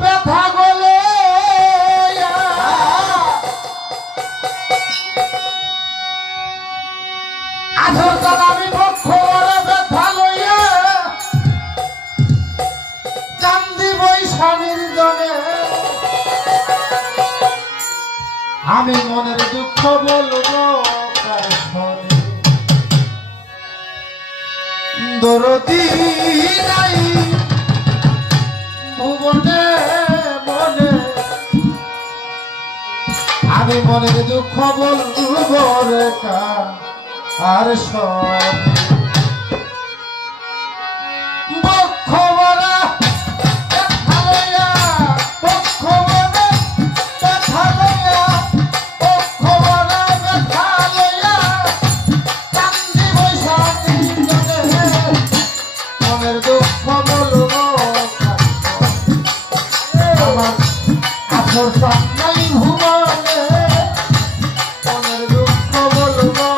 ব্যথা গলে আধর আমি পক্ষ ব্যথা লইয়া কান্দি বৈশালীর জনে আমি মনের দুঃখ বলবো দরদি নাই ভুবনে মনে আমি মনের দুঃখ বলবো রেখা আর সব বক্ষ বরা ব্যথা লইয়া বক্ষ বরা ব্যথা লইয়া বক্ষ বরা ব্যথা লইয়া কান্দি বৈশাখী মনের দুঃখ বলবো আমার আঠর নাই ভুবনে মনের দুঃখ বলবো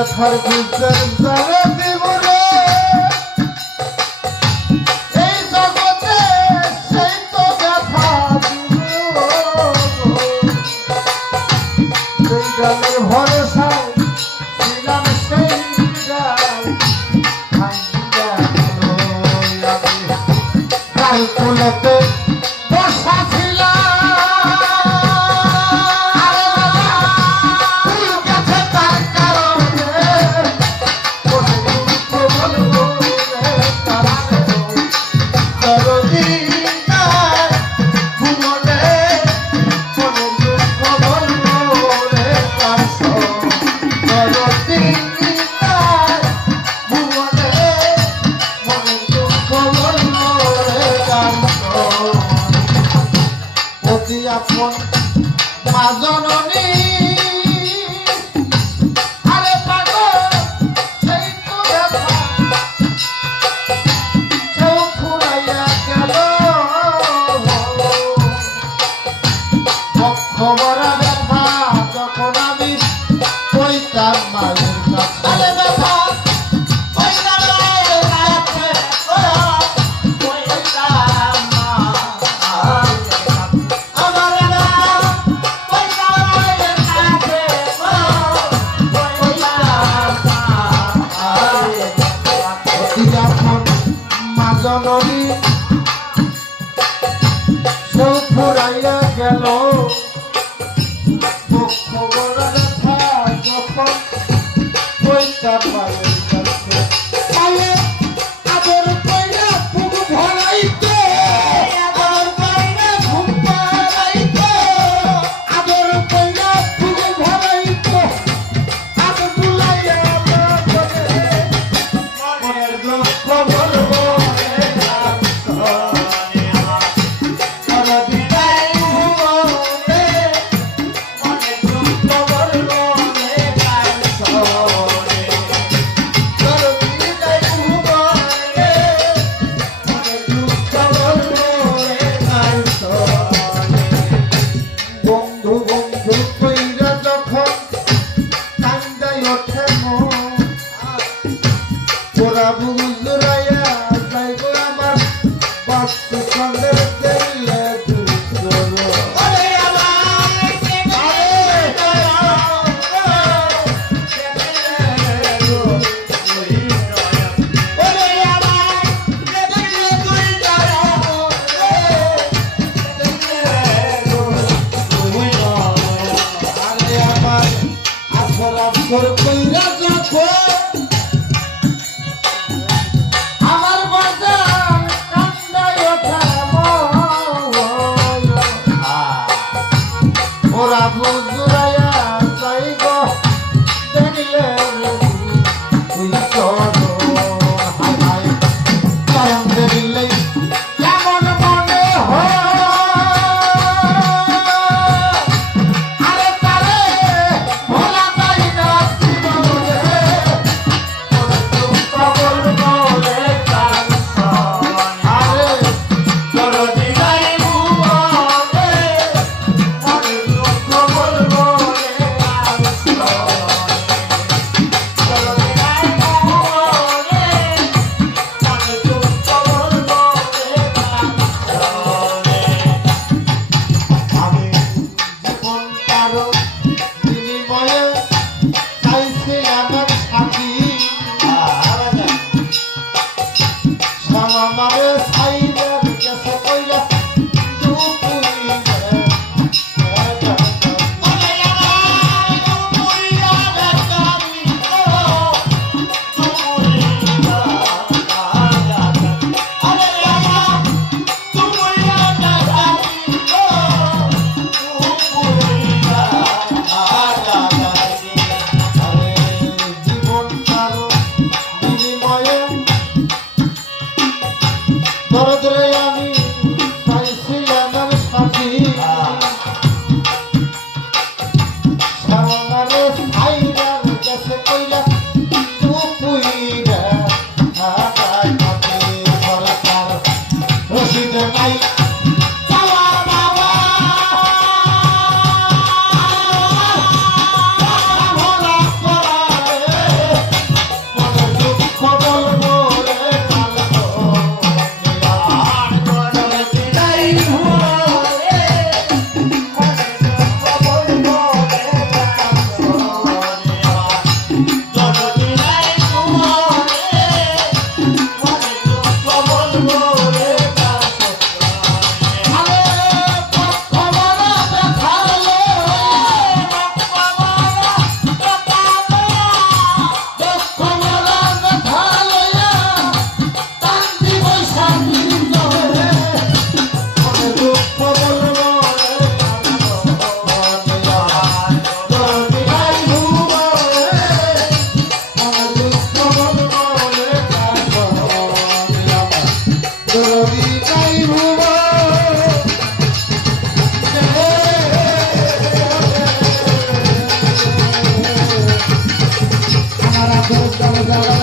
ব্যথার বিচার যারা জীবনে এই জগতে সেই তো ব্যথা সেই ডালের ভরসায় ছিলাম সেই ডাল কাল কুলেতে বসা ছিলাম আপন মা জননী আরে পাগল সেই তো ব্যথা কেউ ফুরাইয়া গেল বক্ষ ভরা ব্যথা যখন আমি কইতাম মায়ের কাছে আরে ব্যথা জননী সব ফুরাইয়া গেল বক্ষ ভরা ব্যথা যখন কইতাম মায়ের কাছে মায়ে আদর কইরা বুক ভরাইতে আদর কইরা ঘুম পাড়াইতে আদর কইরা বুক ভরাইতে আদর বুলাইয়া মনের দুঃখ বলবো অপরাধ কইরা যখন আমার বাজার কান্দায় ওঠা ওরা বুঝুরাইয়া যাই গো দেখলে তুই চলো হাই হাই কারণ দেখলে কেমন মনে হয়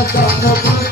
Chakra